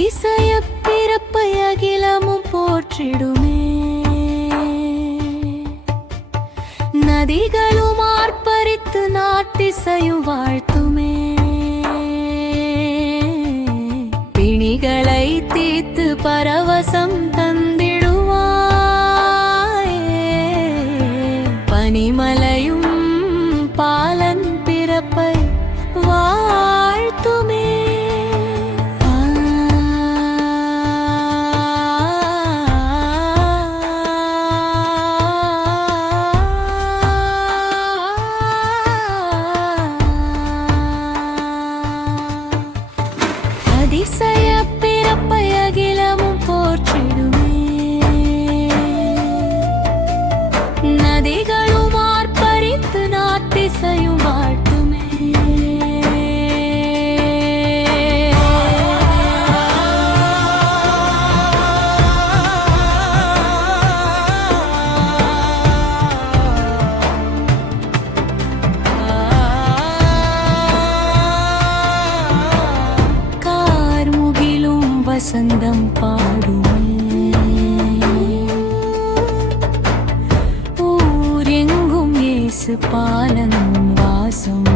அதிசய பிறப்பை அகிலமும் போற்றிடுமே. நதிகளும் ஆர்ப்பரித்து நாட்டிசையும் வாழ்த்துமே. பிணிகளை தீர்த்து பரவசம் தந்திடுவாய். பனிமலையும் பாலன் பிறப்பை வசந்தம் பாடும். ஊரெங்கும் இயேசு பாலனும் வாசம்.